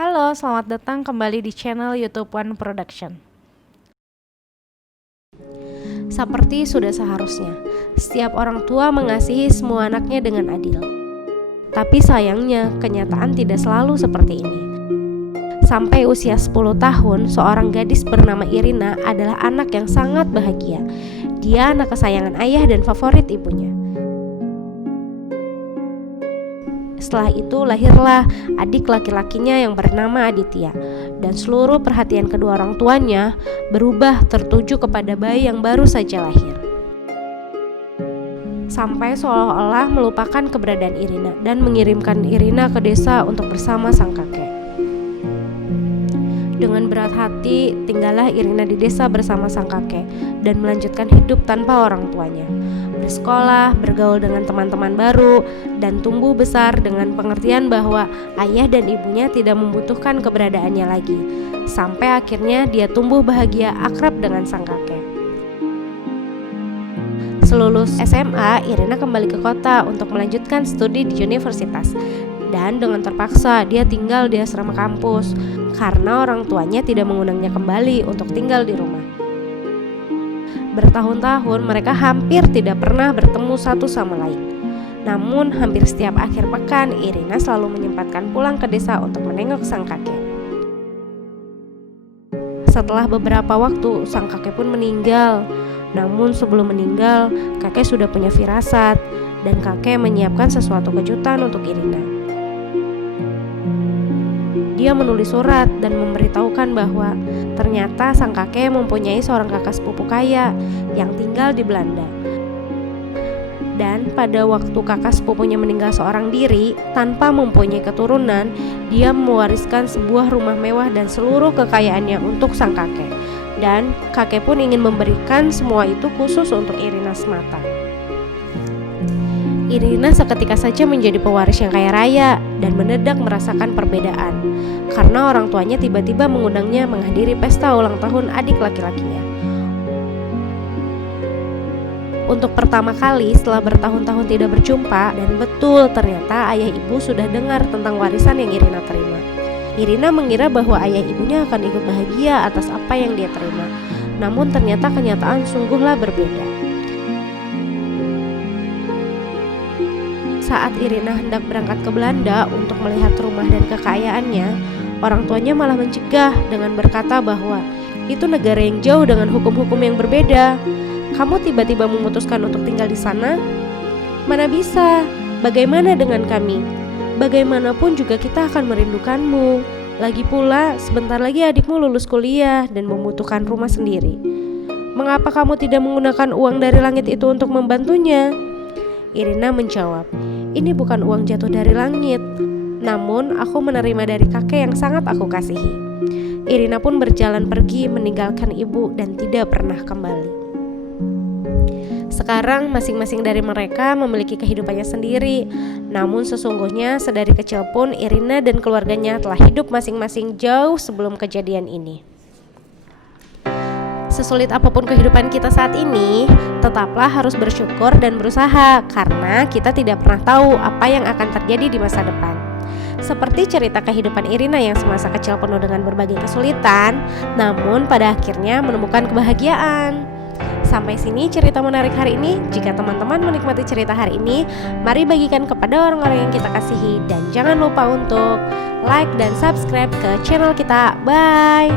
Halo, selamat datang kembali di channel YouTube One Production. Seperti sudah seharusnya, setiap orang tua mengasihi semua anaknya dengan adil. Tapi sayangnya, kenyataan tidak selalu seperti ini. Sampai usia 10 tahun, seorang gadis bernama Irina adalah anak yang sangat bahagia. Dia anak kesayangan ayah dan favorit ibunya. Setelah itu lahirlah adik laki-lakinya yang bernama Aditya, dan seluruh perhatian kedua orang tuanya berubah tertuju kepada bayi yang baru saja lahir. Sampai seolah-olah melupakan keberadaan Irina dan mengirimkan Irina ke desa untuk bersama sang kakek. Dengan berat hati, tinggallah Irina di desa bersama sang kakek dan melanjutkan hidup tanpa orang tuanya. Bersekolah, bergaul dengan teman-teman baru, dan tumbuh besar dengan pengertian bahwa ayah dan ibunya tidak membutuhkan keberadaannya lagi. Sampai akhirnya dia tumbuh bahagia akrab dengan sang kakek. Selulus SMA, Irina kembali ke kota untuk melanjutkan studi di universitas. Dan dengan terpaksa dia tinggal di asrama kampus karena orang tuanya tidak mengundangnya kembali untuk tinggal di rumah. Bertahun-tahun mereka hampir tidak pernah bertemu satu sama lain. Namun hampir setiap akhir pekan Irina selalu menyempatkan pulang ke desa untuk menengok sang kakek. Setelah beberapa waktu sang kakek pun meninggal. Namun sebelum meninggal, kakek sudah punya firasat dan kakek menyiapkan sesuatu kejutan untuk Irina. Dia menulis surat dan memberitahukan bahwa ternyata sang kakek mempunyai seorang kakak sepupu kaya yang tinggal di Belanda. Dan pada waktu kakak sepupunya meninggal seorang diri tanpa mempunyai keturunan, dia mewariskan sebuah rumah mewah dan seluruh kekayaannya untuk sang kakek. Dan kakek pun ingin memberikan semua itu khusus untuk Irina semata. Irina seketika saja menjadi pewaris yang kaya raya dan mendadak merasakan perbedaan karena orang tuanya tiba-tiba mengundangnya menghadiri pesta ulang tahun adik laki-lakinya. Untuk pertama kali setelah bertahun-tahun tidak berjumpa, dan betul ternyata ayah ibu sudah dengar tentang warisan yang Irina terima. Irina mengira bahwa ayah ibunya akan ikut bahagia atas apa yang dia terima. Namun ternyata kenyataan sungguhlah berbeda. Saat Irina hendak berangkat ke Belanda untuk melihat rumah dan kekayaannya, orang tuanya malah mencegah dengan berkata bahwa itu negara yang jauh dengan hukum-hukum yang berbeda. Kamu tiba-tiba memutuskan untuk tinggal di sana? Mana bisa? Bagaimana dengan kami? Bagaimanapun juga kita akan merindukanmu. Lagi pula, sebentar lagi adikmu lulus kuliah dan membutuhkan rumah sendiri. Mengapa kamu tidak menggunakan uang dari langit itu untuk membantunya? Irina menjawab, ini bukan uang jatuh dari langit, namun aku menerima dari kakek yang sangat aku kasihi. Irina pun berjalan pergi meninggalkan ibu dan tidak pernah kembali. Sekarang masing-masing dari mereka memiliki kehidupannya sendiri. Namun sesungguhnya sedari kecil pun Irina dan keluarganya telah hidup masing-masing jauh sebelum kejadian ini. Sesulit apapun kehidupan kita saat ini, tetaplah harus bersyukur dan berusaha karena kita tidak pernah tahu apa yang akan terjadi di masa depan. Seperti cerita kehidupan Irina yang semasa kecil penuh dengan berbagai kesulitan, namun pada akhirnya menemukan kebahagiaan. Sampai sini cerita menarik hari ini. Jika teman-teman menikmati cerita hari ini, mari bagikan kepada orang-orang yang kita kasihi. Dan jangan lupa untuk like dan subscribe ke channel kita. Bye!